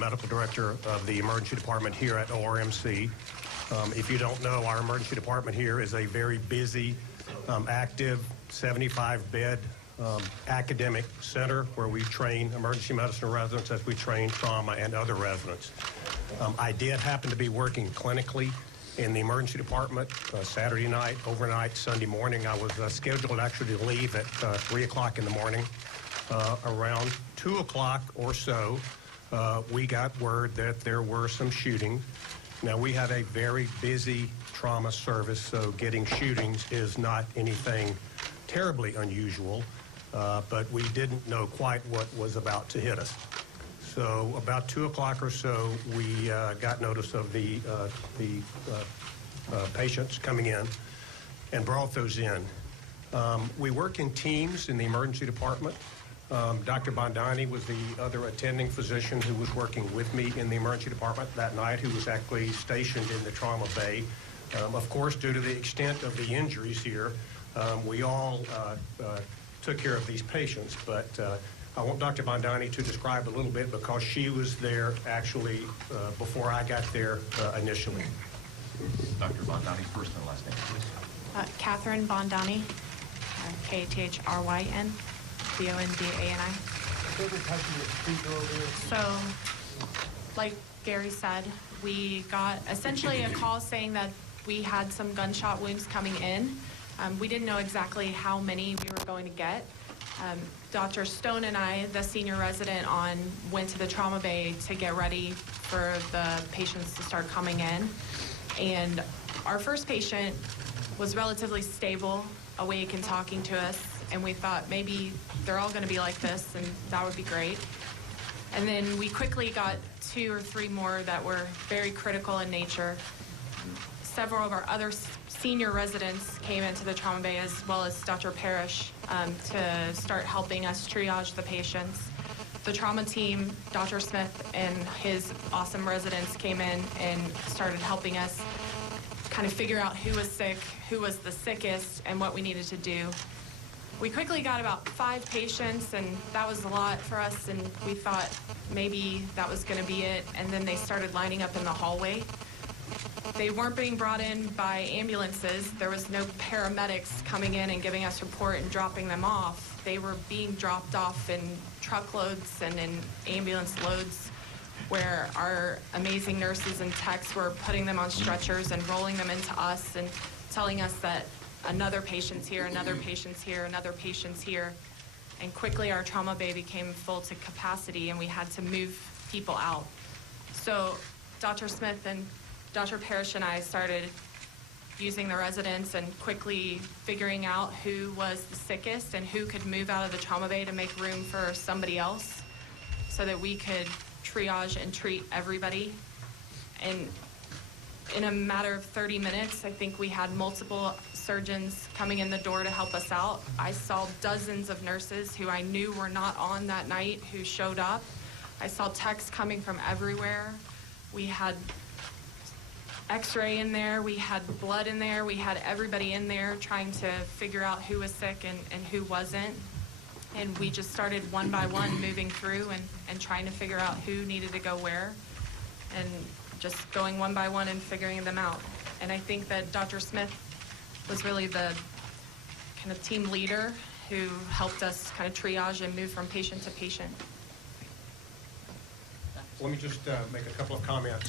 medical director of the emergency department here at ORMC. If you don't know, our emergency department here is a very busy, active, 75-bed academic center where we train emergency medicine residents as we train trauma and other residents. I did happen to be working clinically in the emergency department Saturday night, overnight, Sunday morning. I was scheduled actually to leave at 3 o'clock in the morning. Around 2 o'clock or so, we got word that there were some shootings. Now, we have a very busy trauma service, so getting shootings is not anything terribly unusual, but we didn't know quite what was about to hit us. So about 2 o'clock or so, we got notice of the patients coming in and brought those in. We work in teams in the emergency department. Dr. Bondani was the other attending physician who was working with me in the emergency department that night, who was actually stationed in the trauma bay. Of course, due to the extent of the injuries here, we all took care of these patients, but I want Dr. Bondani to describe a little bit because she was there actually before I got there initially. Dr. Bondani, first and last name, please. Catherine Bondani, Kathryn Bondani. So, like Gary said, we got essentially a call saying that we had some gunshot wounds coming in. We didn't know exactly how many we were going to get. Dr. Stone and I, the senior resident, went to the trauma bay to get ready for the patients to start coming in. And our first patient was relatively stable, awake and talking to us, and we thought maybe they're all going to be like this, and that would be great. And then we quickly got 2 or 3 more that were very critical in nature. Several of our other senior residents came into the trauma bay, as well as Dr. Parrish, to start helping us triage the patients. The trauma team, Dr. Smith and his awesome residents came in and started helping us kind of figure out who was sick, who was the sickest, and what we needed to do. We quickly got about 5 patients, and that was a lot for us, and we thought maybe that was going to be it, and then they started lining up in the hallway. They weren't being brought in by ambulances. There was no paramedics coming in and giving us report and dropping them off. They were being dropped off in truckloads and in ambulance loads, where our amazing nurses and techs were putting them on stretchers and rolling them into us and telling us that another patient's here, another patient's here, another patient's here. And quickly our trauma bay became full to capacity and we had to move people out. So Dr. Smith and Dr. Parrish and I started using the residents and quickly figuring out who was the sickest and who could move out of the trauma bay to make room for somebody else so that we could triage and treat everybody. And in a matter of 30 minutes, I think we had multiple surgeons coming in the door to help us out. I saw dozens of nurses who I knew were not on that night who showed up. I saw techs coming from everywhere. We had X-ray in there, we had blood in there, we had everybody in there trying to figure out who was sick and who wasn't. And we just started one by one moving through and trying to figure out who needed to go where, and just going one by one and figuring them out. And I think that Dr. Smith was really the kind of team leader who helped us kind of triage and move from patient to patient. Let me just make a couple of comments.